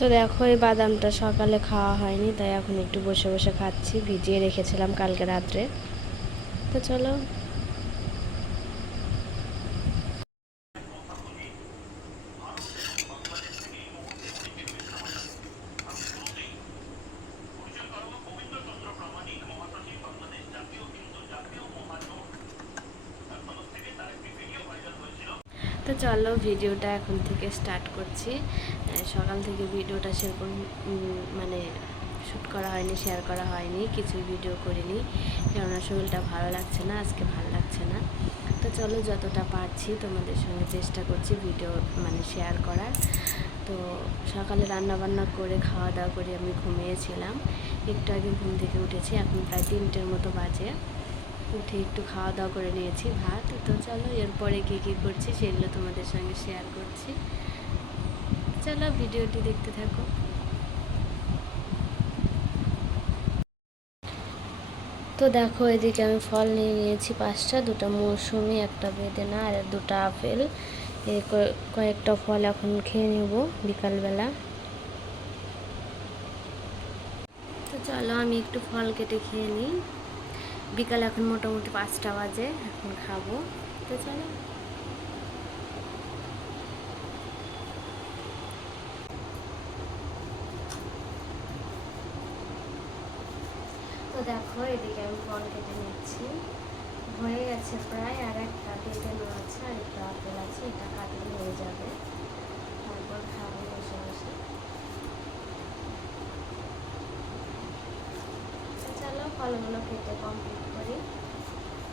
তো দেখো, এই বাদামটা সকালে খাওয়া হয়নি, তাই এখন একটু বসে বসে খাচ্ছি, ভিজিয়ে রেখেছিলাম কালকে রাত্রে। তো চলো। তো চলো ভিডিওটা এখন থেকে স্টার্ট করছি। সকাল থেকে ভিডিওটা সেরকম মানে শ্যুট করা হয়নি শেয়ার করা হয়নি কিছু ভিডিও করিনি। কেননা শরীরটা ভালো লাগছে না, আজকে ভালো লাগছে না। তো চলো যতটা পারছি তোমাদের সঙ্গে চেষ্টা করছি ভিডিও মানে শেয়ার করার। তো সকালে রান্না বান্না করে খাওয়া দাওয়া করে আমি ঘুমিয়েছিলাম। একটু আগে ঘুম থেকে উঠেছি, এখন প্রায় তিনটের মতো বাজে। উঠে একটু খাওয়া দাওয়া করে নিয়েছি ভাত। তো চলো, এরপরে কী কী করছি সেগুলো তোমাদের সঙ্গে শেয়ার করছি। চলো ভিডিওটি দেখতে থাকো। তো দেখো, এদিকে আমি ফল নিয়ে নিয়েছি পাঁচটা, দুটো মৌসুমি, একটা বেদেনা আর দুটো আপেল। কয়েকটা ফল এখন খেয়ে নেব বিকালবেলা। তো চলো, আমি একটু ফল কেটে খেয়ে নিই। বিকাল এখন মোটামুটি পাঁচটা বাজে, এখন খাব। তো চলো। তো দেখো, এদিকে আমি ফল কেটে নিচ্ছি। হয়ে গেছে প্রায় আর একটা বেদেনো আছে আর একটা আপেল আছে, এটা কাটলে হয়ে যাবে। তারপর খাব বসে বসে তো ফলগুলো কেটে কমপ্লিট করি।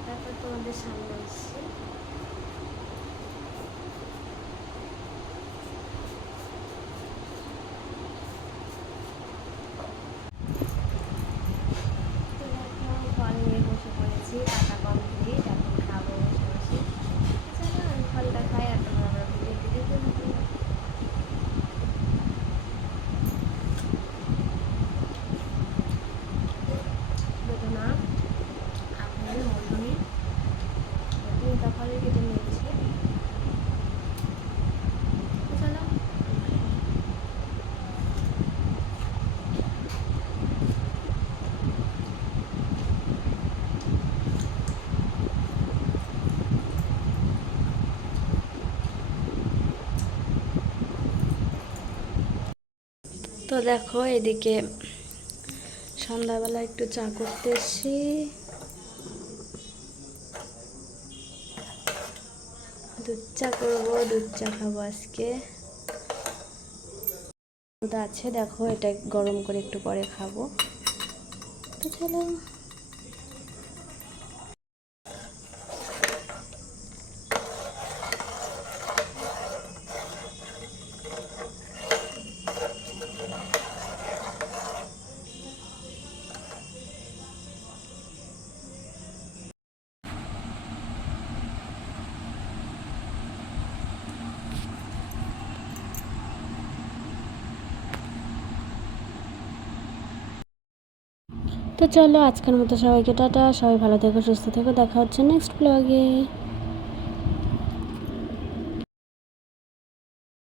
তারপর তোমাদের সামনে আসছি। কাটা কমপ্লিট এখন খাব বসে বসে চলো আমি ফলটা খাই আর তোমরা আমার ভিডিওটি দেখতে থাকো বেদনা আপেল মৌসুমি তিনটা ফলে কেটে নিয়েছি তো চলো তো দেখো এদিকে সন্ধ্যাবেলা একটু চা করতে দুধ চা করব, দুধ চা খাব আজকে। আছে, দেখো এটা গরম করে একটু পরে খাব। তো চলো। তো চলো আজকের মতো সবাইকে টাটা, সবাই ভালো থেকো, সুস্থ থেকো, দেখা হচ্ছে নেক্সট ব্লগে